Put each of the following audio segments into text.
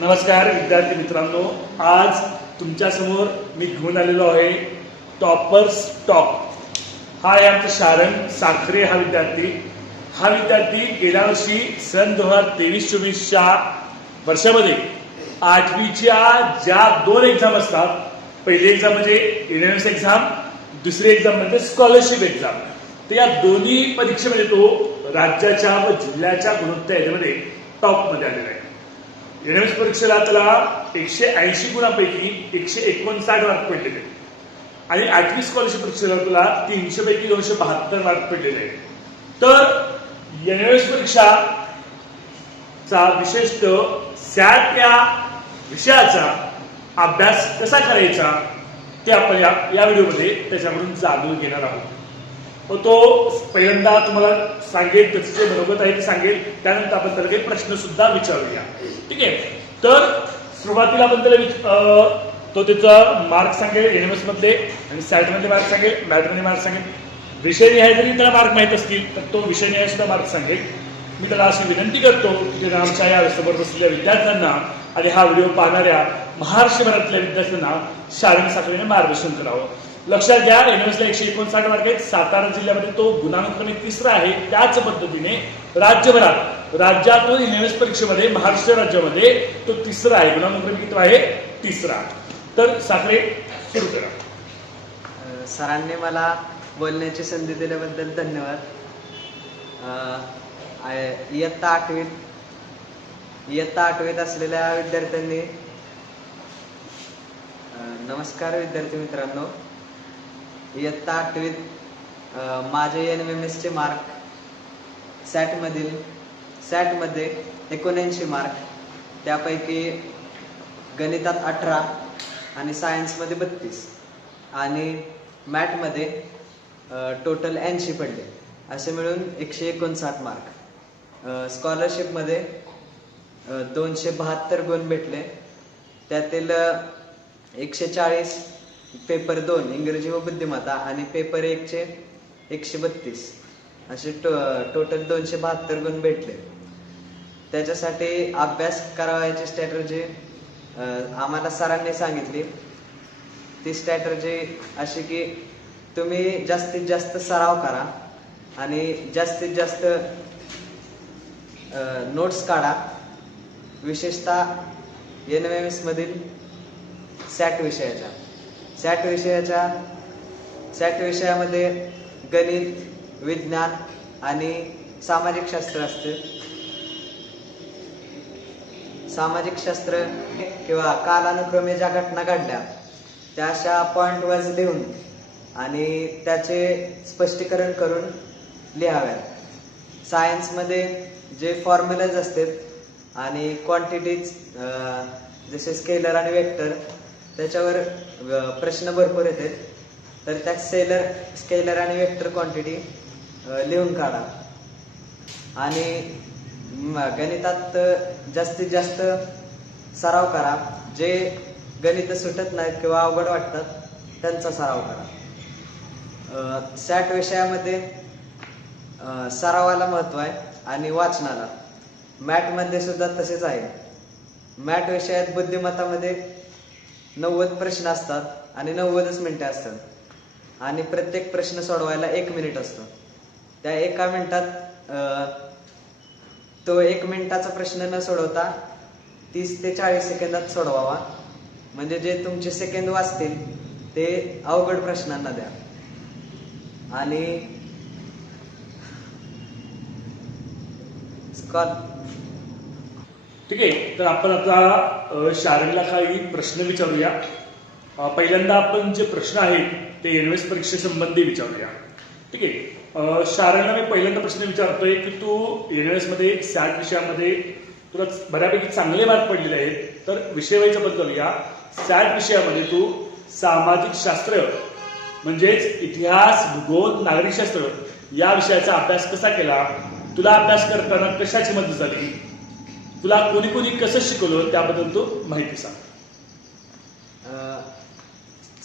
नमस्कार विद्यार्थी मित्रांनो. आज तुमच्यासमोर मी घेऊन आलेलो आहे टॉपर्स टॉप. हा आहे आमचा शारण साखरे हा विद्यार्थी. हा विद्यार्थी गेल्या वर्षी सन दोन हजार तेवीस चोवीसच्या वर्षामध्ये आठवीच्या ज्या दोन एक्झाम असतात पहिली एक्झाम म्हणजे एनएस एक्झाम दुसरी एक्झाम म्हणजे स्कॉलरशिप एक्झाम तर या दोन्ही परीक्षेमध्ये तो राज्याच्या व जिल्ह्याच्या गुणवत्ता याच्यामध्ये टॉपमध्ये आलेला आहे. एनएमएस परीक्षेला त्याला एकशे ऐंशी गुणांपैकी एकशे एकोणसाठ मार्क पडलेले आणि आठवी स्कॉलरशिप परीक्षेला तुला तीनशे पैकी दोनशे बहात्तर मार्क पडलेले आहेत. तर परीक्षा चा विशेषत सॅट या विषयाचा अभ्यास कसा करायचा ते आपण या या व्हिडिओमध्ये त्याच्याकडून जाणून घेणार आहोत. मग तो पहिल्यांदा तुम्हाला सांगेल त्याचं जे मनोगत आहे ते सांगेल. त्यानंतर आपण त्याला काही प्रश्न सुद्धा विचारूया. ठीक आहे? तर सुरुवातीला आपण त्याला तो त्याचा मार्क सांगेल एनएमएस मधले आणि सॅटमधले मार्क सांगेल मॅथ मार्क सांगेल. विषय निहाय जरी त्याला मार्क माहीत असतील तर तो विषय निहाय सुद्धा मार्क सांगेल. मी त्याला अशी विनंती करतो की आमच्या या समोर बसलेल्या विद्यार्थ्यांना आणि हा व्हिडिओ पाहणाऱ्या महाराष्ट्रभरातल्या विद्यार्थ्यांना शारीरिक साखळीने मार्गदर्शन करावं. लक्षात घ्या एनएसला एकशे एकोणसाठ मार्क आहेत. सातारा जिल्ह्यामध्ये तो गुणांकने तिसरा आहे. त्याच पद्धतीने राज्यभरात राज्यातून एनएस परीक्षेमध्ये महाराष्ट्र राज्यामध्ये तो तिसरा आहे. गुणांकन किती आहे तिसरा. तर साखरे सुरू करा. सरांनी मला बोलण्याची संधी दिल्याबद्दल धन्यवाद. इयत्ता आठवीत इयत्ता आठवीत असलेल्या विद्यार्थ्यांनी नमस्कार विद्यार्थी मित्रांनो. इयत्ता आठवीत माझे एन एम एस चे मार्क सॅटमधील सॅटमध्ये एकोणऐंशी मार्क त्यापैकी गणितात अठरा आणि सायन्समध्ये बत्तीस. आणि मॅटमध्ये टोटल ऐंशी पडले. असे मिळून एकशे एकोणसाठ मार्क स्कॉलरशिपमध्ये दोनशे बहात्तर गुण भेटले. त्यातील एकशे चाळीस पेपर दोन इंग्रजी व बुद्धिमत्ता आणि पेपर एकचे एकशे बत्तीस. असे टो टोटल दोनशे बहात्तर गुण भेटले. त्याच्यासाठी अभ्यास करावयाची स्ट्रॅटर्जी आम्हाला सरांनी सांगितली. ती स्ट्रॅटर्जी अशी की तुम्ही जास्तीत जास्त सराव करा आणि जास्तीत जास्त नोट्स काढा. विशेषतः एन एम एम एसमधील सॅट विषयाच्या. सॅट विषयाच्या सॅट विषयामध्ये गणित विज्ञान आणि सामाजिक शास्त्र असते. सामाजिक शास्त्र किंवा कालानुक्रमे ज्या घटना घडल्या त्या अशा पॉईंट वाईज लिहून आणि त्याचे स्पष्टीकरण करून लिहाव्यात सायन्समध्ये जे फॉर्म्युलाज असतात आणि क्वांटिटीज जसे स्केलर आणि वेक्टर त्याच्यावर प्रश्न भरपूर येतात तर त्या सेलर स्केलर आणि वेक्टर क्वांटिटी लिहून काढा. आणि म- गणितात जास्तीत जास्त सराव करा. जे गणित सुटत नाहीत किंवा अवघड वाटतात त्यांचा सराव करा. सॅट विषयामध्ये सरावाला महत्त्व आहे आणि वाचनाला. मॅटमध्ये सुद्धा तसेच आहे. मॅट विषयात बुद्धिमत्तामध्ये नव्वद प्रश्न असतात आणि नव्वदच मिनिटे असतात. आणि प्रत्येक प्रश्न सोडवायला एक मिनिट असतो. त्या एका मिनिटात तो एक मिनिटाचा प्रश्न न सोडवता तीस ते चाळीस सेकंदात सोडवावा. म्हणजे जे तुमचे सेकंद वाचतील ते अवघड प्रश्नांना द्या. आणि स्कॉल ठीक आहे? तर आपण आता शाळेला काही प्रश्न विचारूया. पहिल्यांदा आपण जे प्रश्न आहेत ते एनवेस परीक्षेसंबंधी विचारूया. ठीक आहे? अ, मी पहिल्यांदा प्रश्न विचारतोय की तू एनएसमध्ये सॅट विषयामध्ये तुला बऱ्यापैकी चांगले मार्क पडलेले आहेत. तर विषय वाईज बदलूया सॅट विषयामध्ये तू सामाजिक शास्त्र म्हणजेच इतिहास भूगोल नागरिकशास्त्र या विषयाचा अभ्यास कसा केला? तुला अभ्यास करताना कशाची मदत झाली? तुला कोणी कोणी कसं शिकवलं त्याबद्दल तू माहिती सांग.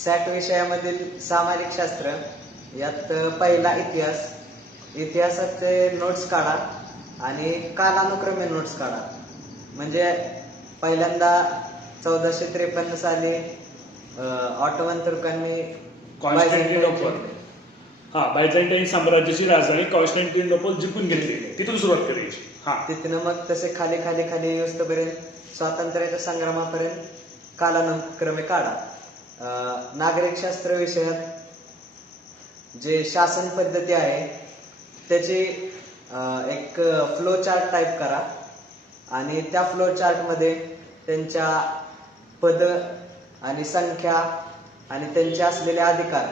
सॅट विषयामधील सामाजिक शास्त्र यात पहिला इतिहास इतिहासाचे नोट्स काढा आणि कालानुक्रमे नोट्स काढा. म्हणजे पहिल्यांदा चौदाशे त्रेपन्न साली ऑटोमन तुर्कांनी कॉन्स्टँटिनोपल. हा बायझेंटाईन साम्राज्याची राजधानी कॉन्स्टँटिनोपल जिंकून घेतलेली आहे. तिथून सुरुवात करायची. तिथनं मग तसे खाली खाली खाली येऊस्तपर्यंत स्वातंत्र्याच्या संग्रामापर्यंत कालानुक्रमे काढा. नागरिक नागरिकशास्त्र विषयात जे शासन पद्धती आहे त्याची एक फ्लो चार्ट टाईप करा. आणि त्या फ्लो चार्टमध्ये त्यांच्या पद आणि संख्या आणि त्यांचे असलेले अधिकार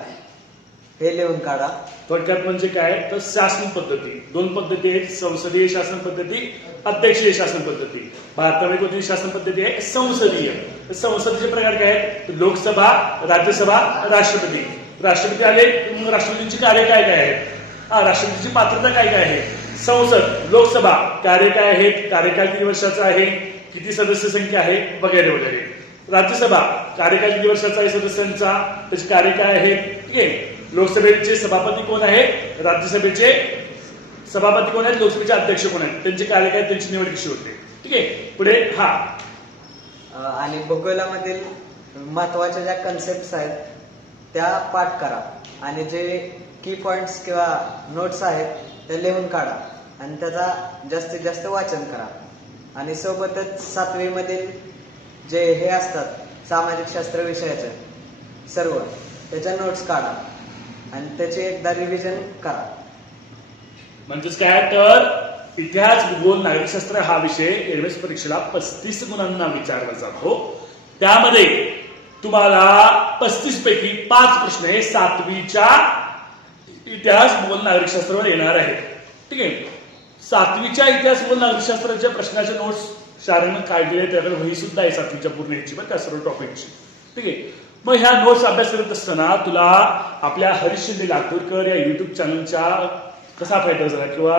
हे लिहून काढा. थोडक्यात म्हणजे काय तर शासन पद्धती. दोन पद्धती आहेत. संसदीय शासन पद्धती अध्यक्षीय शासन पद्धती. भारतामध्ये कोणती शासन पद्धती आहे? संसदीय. तर संसदेचे प्रकार काय आहेत? लोकसभा राज्यसभा राष्ट्रपती. राष्ट्रपती आले राष्ट्रपतींची कार्य काय काय आहेत? हा राष्ट्रपतीची पात्रता काय काय आहे? संसद लोकसभा कार्य काय आहेत? कार्यकाल किती वर्षाचा आहे? किती सदस्य संख्या आहे? वगैरे वगैरे. राज्यसभा कार्यकाल किती वर्षाचा आहे सदस्यांचा? त्याचे कार्य काय आहे आहे लोकसभेचे सभापती कोण आहे राज्यसभेचे सभापती कोण आहेत? लोकसभेचे अध्यक्ष कोण आहेत? त्यांचे कार्यकाळ त्यांची निवड कशी होते? ठीक आहे? पुढे हा. आणि भूगोलामधील महत्त्वाच्या ज्या कन्सेप्ट आहेत त्या पाठ करा. आणि जे की पॉइंट्स किंवा नोट्स आहेत त्या लिहून काढा. आणि त्याचा जास्तीत जास्त वाचन करा. आणि सोबतच सातवीमधील जे हे असतात सामाजिक शास्त्र विषयाचे सर्व त्याच्या नोट्स काढा. आणि त्याचे एकदा रिव्हिजन करा. म्हणजेच काय तर इतिहास भूगोल नागरिकशास्त्र हा विषय एरवेस परीक्षेला पस्तीस गुणांना विचारला जातो. त्यामध्ये तुम्हाला पस्तीस पैकी पाच प्रश्न हे सातवीच्या इतिहास भूगोल नागरिकशास्त्रावर येणार आहेत. ठीक आहे? सातवीच्या इतिहास भूगोल नागरिकशास्त्राच्या प्रश्नाचे नोट्स शाळेनं दिले त्याकडे वही सुद्धा आहे सातवीच्या पूर्ण याची पण त्या सर्व टॉपिकची ठीक आहे? मग ह्या नोट्स अभ्यास करत असताना तुला आपल्या हरीश शिंदे लातूरकर या युट्यूब चॅनलचा कसा फायदा झाला किंवा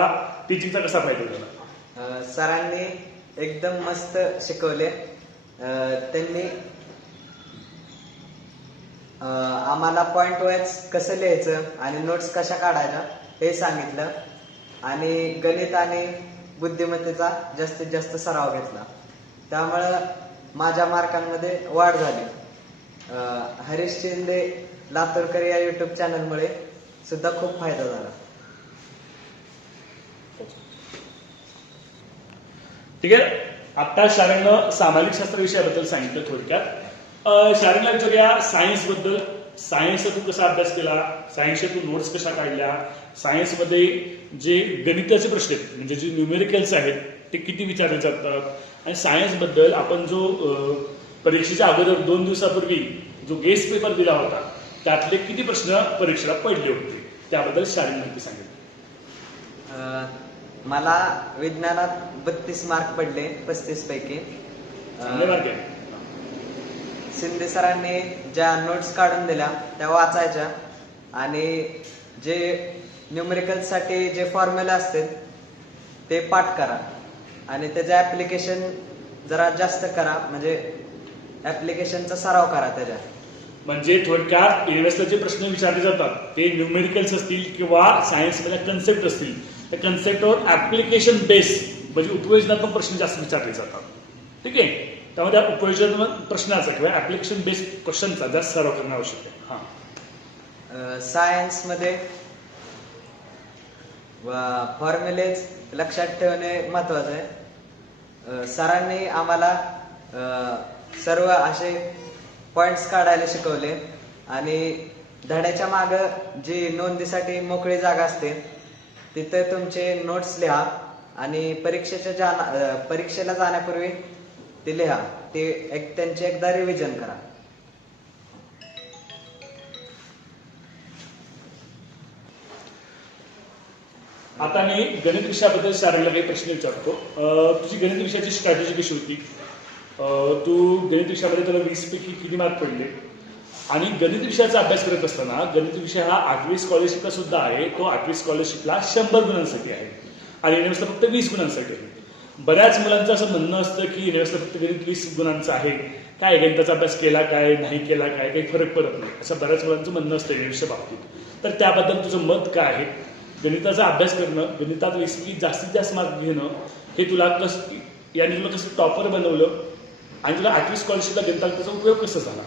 टीचिंगचा कसा फायदा झाला? सरांनी एकदम मस्त शिकवले. त्यांनी आम्हाला पॉइंट वाईज कसं लिहायचं आणि नोट्स कशा काढायच्या हे सांगितलं. आणि गणित आणि बुद्धिमत्तेचा जास्तीत जास्त सराव घेतला. त्यामुळं माझ्या मार्कांमध्ये वाढ झाली. हरीश शिंदे लातूरकर या युट्यूब चॅनलमुळे सुद्धा खूप फायदा झाला. ठीक आहे? आता शाळेनं सामाजिक शास्त्र विषयाबद्दल सांगितलं थोडक्यात. अं, शाळेला विचारूया सायन्सबद्दल सायन्सचा तू कसा अभ्यास केला सायन्सच्या तू नोट्स कशा काढल्या सायन्समध्ये जे गणिताचे प्रश्न आहेत म्हणजे जे न्यूमेरिकल्स आहेत ते किती विचारले जातात आणि सायन्सबद्दल आपण जो परीक्षेच्या अगोदर दोन दिवसापूर्वी जो गेस्ट पेपर दिला होता त्यातले किती प्रश्न परीक्षेला पडले होते? त्याबद्दल शाळेने माहिती सांगितली. मला विज्ञानात बत्तीस मार्क पडले पस्तीस पैकी. मार्क शिंदे सरांनी ज्या नोट्स काढून दिल्या त्या वाचायच्या. आणि जे न्यूमेरिकलसाठी जे फॉर्म्युला असतील ते पाठ करा. आणि त्याचं ऍप्लिकेशन जरा जास्त करा. म्हणजे ऍप्लिकेशनचा सराव करा त्याच्या म्हणजे थोडक्यात युनिव्हर्सला जे प्रश्न विचारले जातात. ते न्यूमेरिकल्स असतील किंवा सायन्समधल्या कन्सेप्ट असतील. त्या कन्सेप्टवर ऍप्लिकेशन बेस म्हणजे उपयोजनात्मक प्रश्न जास्त विचारले जातात. ठीक आहे? त्यामध्ये उपयोजनात्मक प्रश्नाचा किंवा ऍप्लिकेशन बेस क्वेश्चनचा जास्त सराव करणं आवश्यक आहे. हा. सायन्समध्ये फॉर्म्युलेज लक्षात ठेवणे महत्वाचं आहे. सरांनी आम्हाला सर्व असे पॉइंट्स काढायला शिकवले. आणि धड्याच्या मागं जी नोंदीसाठी मोकळी जागा असते तिथे तुमचे नोट्स लिहा आणि परीक्षेच्या जाना परीक्षेला जाण्यापूर्वी ते लिहा. ते एक त्यांचे एकदा रिव्हिजन करा. आता मी गणित विषयाबद्दल सारायला काही प्रश्न विचारतो. तुझी गणित विषयाची स्ट्रॅटेजी कशी होती? तू गणित विषयामध्ये तुला वीस पैकी किती मार्क पडले? आणि गणित विषयाचा अभ्यास करत असताना गणित विषय हा आठवी स्कॉलरशिपला सुद्धा आहे. तो आठवी स्कॉलरशिपला शंभर गुणांसाठी आहे. आणि युनिव्हर्सला फक्त वीस गुणांसाठी आहे. बऱ्याच मुलांचं असं म्हणणं असतं की युनिव्हर्सला फक्त गणित वीस गुणांचं आहे. काय गणिताचा अभ्यास केला काय? नाही केला काय? काही फरक पडत नाही. असं बऱ्याच मुलांचं म्हणणं असतं युनिव्हर्सच्या बाबतीत. तर त्याबद्दल तुझं मत काय आहे? गणिताचा अभ्यास करणं गणितात बेसिकली जास्तीत जास्त मार्क घेणं हे तुला कसं याने तुला कसं टॉपर बनवलं? आणि तुला आठवी स्कॉलरशिपला गेला त्याचा उपयोग कसा झाला?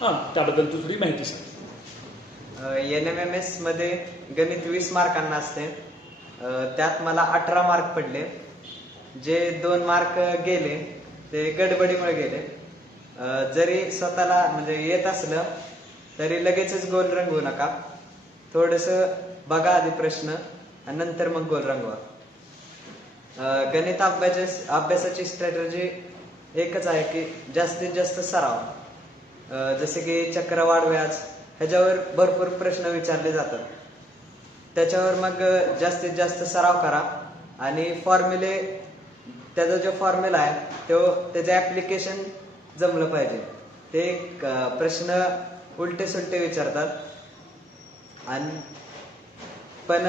हां त्याबद्दल तू थोडी माहिती सांग. एन एम एम एसमध्ये गणित वीस मार्कांना असते. त्यात मला अठरा मार्क पडले. जे दोन मार्क गेले ते गडबडीमुळे गेले. जरी स्वतःला म्हणजे येत असलं तरी लगेचच गोल रंगवू नका. थोडस बघा आधी प्रश्न आणि नंतर मग गोल रंगवा. गणित अभ्यास अभ्यासाची स्ट्रॅटर्जी एकच आहे की जास्तीत जास्त सराव. जसे की चक्रवाढ व्याज ह्याच्यावर भरपूर प्रश्न विचारले जातात. त्याच्यावर मग जास्तीत जास्त सराव करा आणि फॉर्म्युले त्याचा जो फॉर्म्युला आहे तो त्याचं ऍप्लिकेशन जमलं पाहिजे. ते प्रश्न उलटे सुलटे विचारतात. आणि पण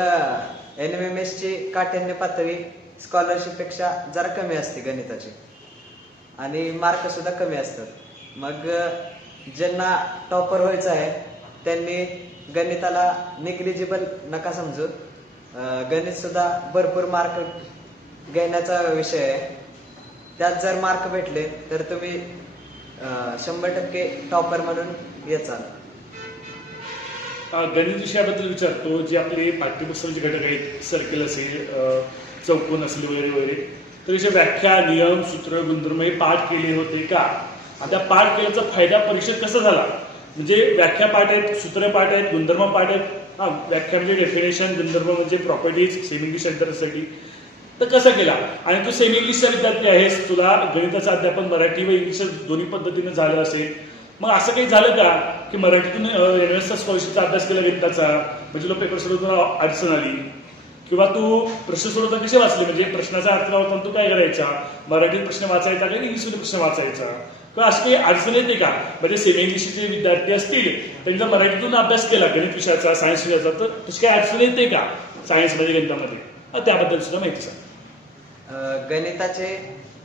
एन एम एम एसची पातळी स्कॉलरशिपपेक्षा जरा कमी असते गणिताची. आणि मार्क सुद्धा कमी असतात. मग ज्यांना टॉपर व्हायचं आहे त्यांनी गणिताला निग्लिजिबल नका समजू. गणित सुद्धा भरपूर मार्क घेण्याचा विषय आहे. त्यात जर मार्क भेटले तर तुम्ही शंभर टक्के टॉपर म्हणून येचाल गणित विषयाबद्दल विचारतो जे आपले पाठ्यपुस्तकाचे घटक आहेत सर्कल असेल चौकोन असेल वगैरे वगैरे. तर विषय व्याख्या नियम सूत्र गुणधर्म हे पाठ केले होते का? आता पाठ केल्याचा फायदा परीक्षेत कसा झाला? म्हणजे व्याख्या पाठ आहेत सूत्र पाठ आहेत गुणधर्म पाठ आहेत. हा व्याख्या म्हणजे डेफिनेशन गुणधर्म म्हणजे प्रॉपर्टीज सेमी इंग्लिश सेंटरसाठी तर कसं केला? आणि तू सेमी इंग्लिशचा विद्यार्थी आहेस तुला गणिताचं अध्यापन मराठी व इंग्लिश दोन्ही पद्धतीने झालं असेल. मग असं काही झालं का? की मराठीतून एनएसचा स्कॉलरशिपचा अभ्यास केला गणिताचा? म्हणजे तुला पेपर सोडवताना अडचण आली. किंवा तू प्रश्न सोडवता कसे वाचले? म्हणजे प्रश्नाचा अर्थ लावताना तू काय करायचा? मराठीत प्रश्न वाचायचा का इंग्लिशमध्ये प्रश्न वाचायचा? किंवा असं काही अडचण येते का? म्हणजे सेमी इंग्लिशचे विद्यार्थी असतील त्यांचा मराठीतून अभ्यास केला गणित विषयाचा सायन्स विषयाचा तर तशी काही अडचण येते का? सायन्समध्ये गणितामध्ये? त्याबद्दल सुद्धा माहिती सांग. गणिताचे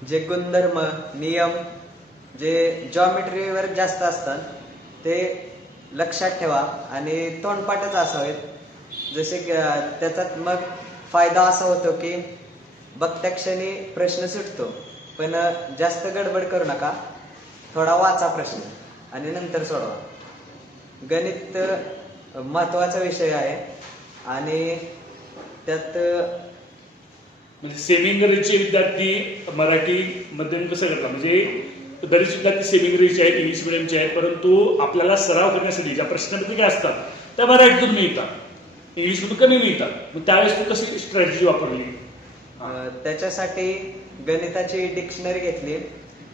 जे गुणधर्म नियम जे जॉमेट्रीवर जास्त असतात ते लक्षात ठेवा आणि तोंडपाठच असावेत जसे की त्याच्यात मग फायदा असा होतो की बघत्या क्षणी प्रश्न सुटतो. पण जास्त गडबड करू नका. थोडा वाचा प्रश्न आणि नंतर सोडवा. गणित महत्त्वाचा विषय आहे आणि त्यात म्हणजे सेमी इंग्रजीचे विद्यार्थी मराठी मध्यम कसं करतात? म्हणजे बरेच विद्यार्थी सेमी इंग्रजीचे आहेत इंग्लिश मिडियमचे आहेत परंतु आपल्याला सराव करण्यासाठी ज्या प्रश्नपत्रिका असतात त्या मराठीतून मिळतात. इंग्लिशमधून कमी मिळतात. मग त्यावेळेस तू कशी स्ट्रॅटेजी वापरली? त्याच्यासाठी गणिताची डिक्शनरी घेतली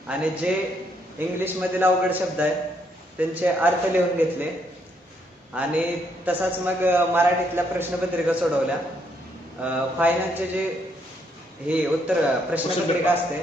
आणि जे इंग्लिश मधील अवघड शब्द आहेत त्यांचे अर्थ लिहून घेतले. आणि तसाच मग मराठीतल्या प्रश्नपत्रिका सोडवल्या. फायनलचे जे हे उत्तर प्रश्नपत्रिका असते.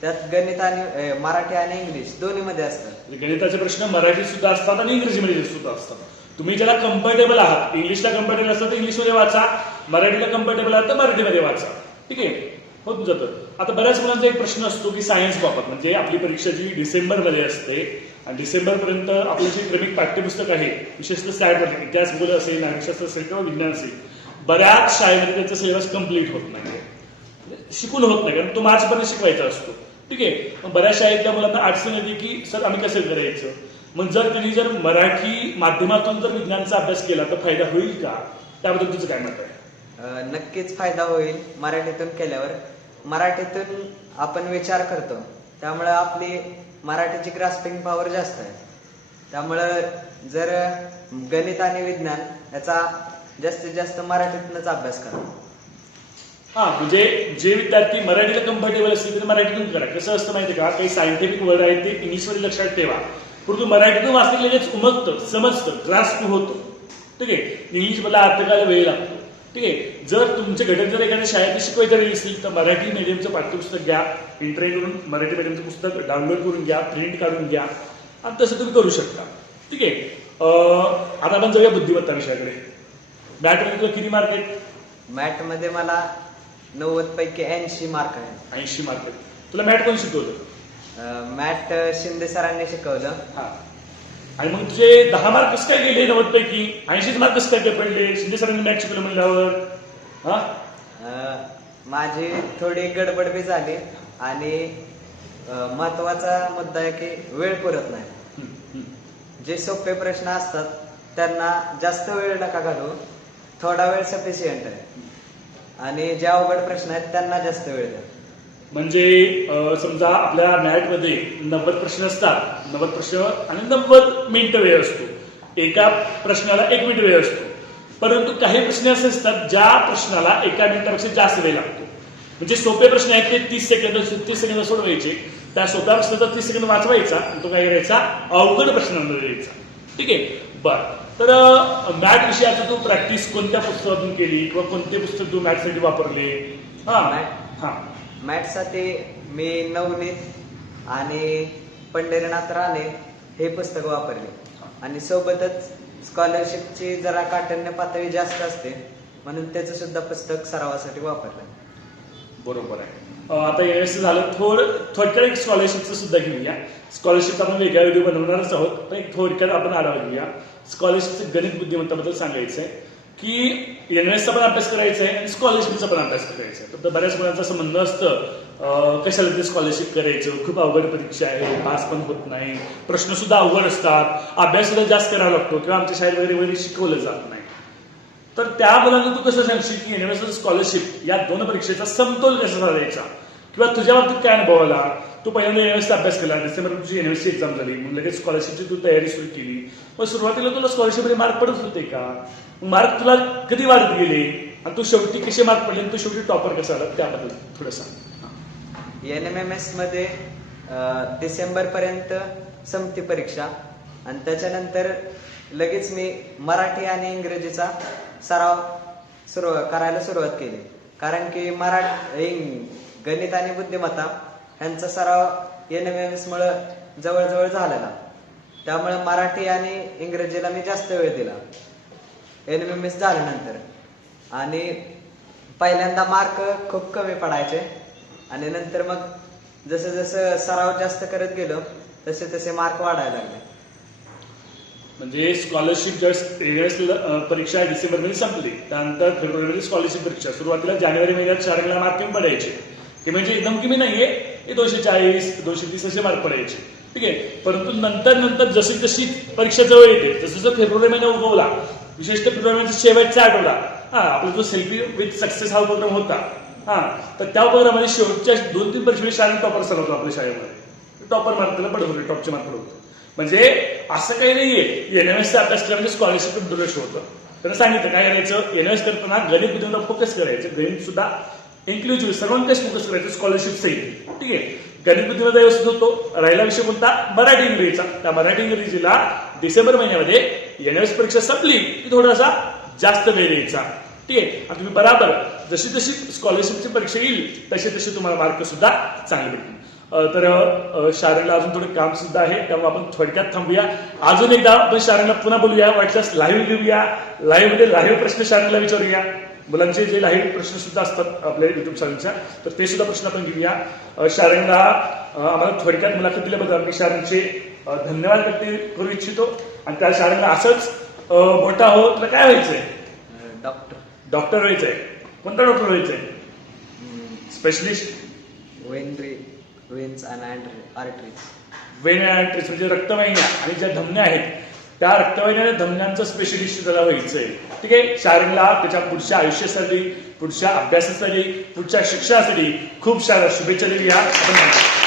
त्यात गणित आणि मराठी आणि इंग्लिश दोन्ही मध्ये असतात म्हणजे गणिताचे प्रश्न मराठीत सुद्धा असतात आणि इंग्रजीमध्ये सुद्धा असतात. तुम्ही ज्याला कम्फर्टेबल आहात इंग्लिशला कम्फर्टेबल असतं तर इंग्लिशमध्ये वाचा मराठीला कम्फर्टेबल आहात तर मराठीमध्ये वाचा. ठीक आहे? होत जातं आता बऱ्याच मुलांचा एक प्रश्न असतो की सायन्स बाबत म्हणजे आपली परीक्षा जी डिसेंबरमध्ये असते आणि डिसेंबरपर्यंत आपलं जे क्रमिक पाठ्यपुस्तक आहे विशेषतः स्टॅटमध्ये इतिहास भूगोल असेल नागरिकशास्त्र असेल किंवा विज्ञान असेल बऱ्याच शाळेमध्ये त्याचं सिलेबस कंप्लीट होत नाही. म्हणजे शिकून होत नाही कारण तो मार्चपर्यंत शिकवायचा असतो. ठीक आहे? मग बऱ्याच शाळेतल्या मुलांना अडचण येते की सर आम्ही कसं करायचं? मग जर त्यांनी जर मराठी माध्यमातून जर विज्ञानाचा अभ्यास केला तर फायदा होईल का? त्याबद्दल तुझं काय मत आहे? नक्कीच फायदा होईल मराठीतून केल्यावर. मराठीतून आपण विचार करतो. त्यामुळं आपली मराठीची ग्रास्पिंग पॉवर जास्त आहे. त्यामुळं जर गणित आणि विज्ञान याचा जास्तीत जास्त मराठीतूनच अभ्यास करा. हा म्हणजे जे विद्यार्थी मराठीला कम्फर्टेबल असतील ते मराठीतून करा. कसं असतं माहिती का? काही सायंटिफिक वर्ड आहेत ते इंग्लिशमध्ये लक्षात ठेवा. परंतु मराठीतून वाचलं लगेच उमगतं समजतं ग्रास्प होतं. ठीक आहे? इंग्लिश मधला अर्थ करायला वेळ लागतो. ठीक आहे? जर तुमचे घटक जर एखाद्या शाळेत शिकवायचे राहिले असतील तर मराठी मीडियमचं पाठ्यपुस्तक घ्या इंटरनेट करून मराठी मीडियमचं पुस्तक डाउनलोड करून घ्या प्रिंट काढून घ्या आणि तसं तुम्ही करू शकता. ठीक आहे? आता आपण जाऊया बुद्धिमत्ता विषयाकडे. मॅथमध्ये तुला किती मार्क आहेत? मॅथमध्ये मला नव्वद पैकी ऐंशी मार्क आहे ऐंशी मार्क आहेत. तुला मॅथ कोण शिकवलं? मॅथ शिंदे सरांनी शिकवलं. हा. आणि मग तुझे दहा मार्क कसं काय गेले नव्वद पैकी ऐंशीच मार्क कसं काय काय पडले? शिंदे सरांनी मॅच शिकवलं म्हणल्यावर? हा? अ, माझी थोडी गडबड बी झाली आणि अं, महत्त्वाचा मुद्दा आहे की वेळ पुरत नाही. हम्म, हम्म. जे सोपे प्रश्न असतात त्यांना जास्त वेळ नका घालू. थोडा वेळ सफिशियंट आहे. आणि जे अवघड प्रश्न आहेत त्यांना जास्त वेळ द्या. म्हणजे समजा आपल्या मॅथमध्ये नव्वद प्रश्न असतात. नव्वद प्रश्न आणि नव्वद मिनिटं वेळ असतो. एका प्रश्नाला एक मिनिट वेळ असतो. परंतु काही प्रश्न असे असतात ज्या प्रश्नाला एका मिनिटापेक्षा जास्त वेळ लागतो. म्हणजे सोपे प्रश्न आहेत ते तीस सेकंद तीस सेकंद सोडवायचे. त्या सोप्या प्रश्नाचा तीस सेकंद वाचवायचा आणि तो काय करायचा? अवघड प्रश्नांमध्ये द्यायचा ठीक आहे? बर. तर मॅथ विषयाचं तू प्रॅक्टिस कोणत्या पुस्तकातून केली किंवा कोणते पुस्तक तू मॅथसाठी वापरले? हा? हा. मॅथसाठी मी नवनीत आणि पंढरीनाथ राणे हे पुस्तक वापरले. आणि सोबतच स्कॉलरशिपची जरा काठिण्य पातळी जास्त असते म्हणून त्याचं सुद्धा पुस्तक सरावासाठी वापरलं. बरोबर आहे. आता यावेळेस झालं थोडं थोडक्यात एक स्कॉलरशिपचं सुद्धा घेऊया. स्कॉलरशिप आपण वेगळा व्हिडिओ बनवणारच आहोत पण एक थोडक्यात आपण आढावा घेऊया. स्कॉलरशिपचं गणित बुद्धिमत्ताबद्दल सांगायचं आहे की एनएसचा पण अभ्यास करायचा आहे आणि स्कॉलरशिपचा पण अभ्यास करायचा आहे. तर बऱ्याच मुलांचं असं म्हणणं असतं कशाला ते स्कॉलरशिप करायचं? खूप अवघड परीक्षा आहे पास पण होत नाही. प्रश्न सुद्धा अवघड असतात. अभ्यास सुद्धा जास्त करावा लागतो किंवा आमच्या शाळेत वगैरे वगैरे शिकवलं जात नाही. तर त्या मुलांना तू कसं सांगशील की युनिव्हर्सल स्कॉलरशिप या दोन परीक्षेचा समतोल कसा साधायचा? किंवा तुझ्या बाबतीत काय अनुभव आला? तू पहिल्यांदा युनिव्हर्सिटी अभ्यास केला डिसेंबर तुझी युनिव्हर्सिटी एक्झाम झाली मग लगेच स्कॉलरशिपची तू तयारी सुरू केली. मग सुरुवातीला तुला स्कॉलरशिपमध्ये मार्क पडत होते का? मार्क तुला कधी वाढत गेले आणि तू शेवटी कसे मार्क पडले? तू शेवटी टॉपर कसा आला त्याबद्दल थोडं सांग. एन एम एम एसमध्ये डिसेंबर पर्यंत संपती परीक्षा. आणि त्याच्यानंतर लगेच मी मराठी आणि इंग्रजीचा सराव सुरू करायला सुरुवात केली. कारण की मराठी गणित आणि बुद्धिमत्ता यांचा सराव एन एम एम एस मुळे जवळजवळ झालेला. त्यामुळे मराठी आणि इंग्रजीला मी जास्त वेळ दिला. एन एम एम एस झाल्यानंतर. आणि पहिल्यांदा मार्क खूप कमी पडायचे. आणि नंतर मग जसं जसं सराव जास्त करत गेलो तसे तसे मार्क वाढायला लागले. म्हणजे स्कॉलरशिप ज्यावेळेस अं, परीक्षा डिसेंबरमध्ये संपली. त्यानंतर फेब्रुवारीमध्ये स्कॉलरशिप परीक्षा. सुरुवातीला जानेवारी महिन्यात शाळेला मार्क कमी पडायचे. ते म्हणजे एकदम कमी नाहीये हे दोनशे चाळीस दोनशे तीस असे मार्क पडायचे. ठीक आहे? परंतु नंतर नंतर जशी जशी परीक्षा जवळ येते तसं जसं फेब्रुवारी महिना उगवला. विशेषतः फेब्रुवारी शेवटचा आठवडा हा आपला जो सेल्फी विथ सक्सेस हा उपक्रम होता. हा तर त्या उपक्रमामध्ये शेवटच्या दोन तीन परीक्षेमध्ये शाळेत टॉपर सर होतो आपल्या शाळेमध्ये. टॉपर मार्क त्याला पडत होते टॉपचे मार्क पडत होते. म्हणजे असं काही नाहीये. एनएमएसचा अभ्यास केला म्हणजे स्कॉलरशिप दुर्लक्ष होतं. त्यांना सांगितलं काय करायचं? एस करताना गणित बुद्धिमत्ता फोकस करायचं. गणित सुद्धा इन्क्लुझिव्ह सर्वांकच फोकस करायचं स्कॉलरशिप सहित ठीक आहे? गणित बुद्धिमत्ता व्यवस्थित होतो. राहिला विषय कोणता? मराठी इंग्रजीचा. त्या मराठी इंग्रजीला डिसेंबर महिन्यामध्ये एनएमएस परीक्षा संपली की थोडासा जास्त वेळ यायचा. ठीक आहे? आणि तुम्ही बराबर जशी जशी स्कॉलरशिपची परीक्षा येईल तसे तसे तुम्हाला मार्क सुद्धा चांगले भेटतील. तर शाळेला शारणला अजून थोडं काम सुद्धा आहे त्यामुळे आपण थोडक्यात थांबूया. अजून एकदा आपण शारणला पुन्हा बोलूया वाटल्यास लाईव्ह घेऊया लाईव्हमध्ये लाईव्ह प्रश्न शारणला विचारूया. मुलांचे जे लाईव्ह प्रश्न सुद्धा असतात आपल्या युट्यूब चॅनलच्या तर ते सुद्धा प्रश्न आपण घेऊया. शाळेला शारणला आम्हाला थोडक्यात मुलाखत दिल्याबद्दल मी शारणचे धन्यवाद व्यक्त करू इच्छितो. आणि त्या शारणला असंच मोठा हो तुला काय व्हायचंय? डॉक्टर. डॉक्टर व्हायचंय. कोणता डॉक्टर व्हायचंय? Specialist? वेनरी veins and arteries. Vein arteries म्हणजे रक्तवाहिन्या आणि ज्या धमन्या आहेत त्या रक्तवाहिन्या धमन्यांचं स्पेशलिस्ट त्याला व्हायचंय. ठीक आहे? शारणला त्याच्या पुढच्या आयुष्यासाठी पुढच्या अभ्यासासाठी पुढच्या शिक्षणासाठी खूप साऱ्या शुभेच्छा देऊया. आपण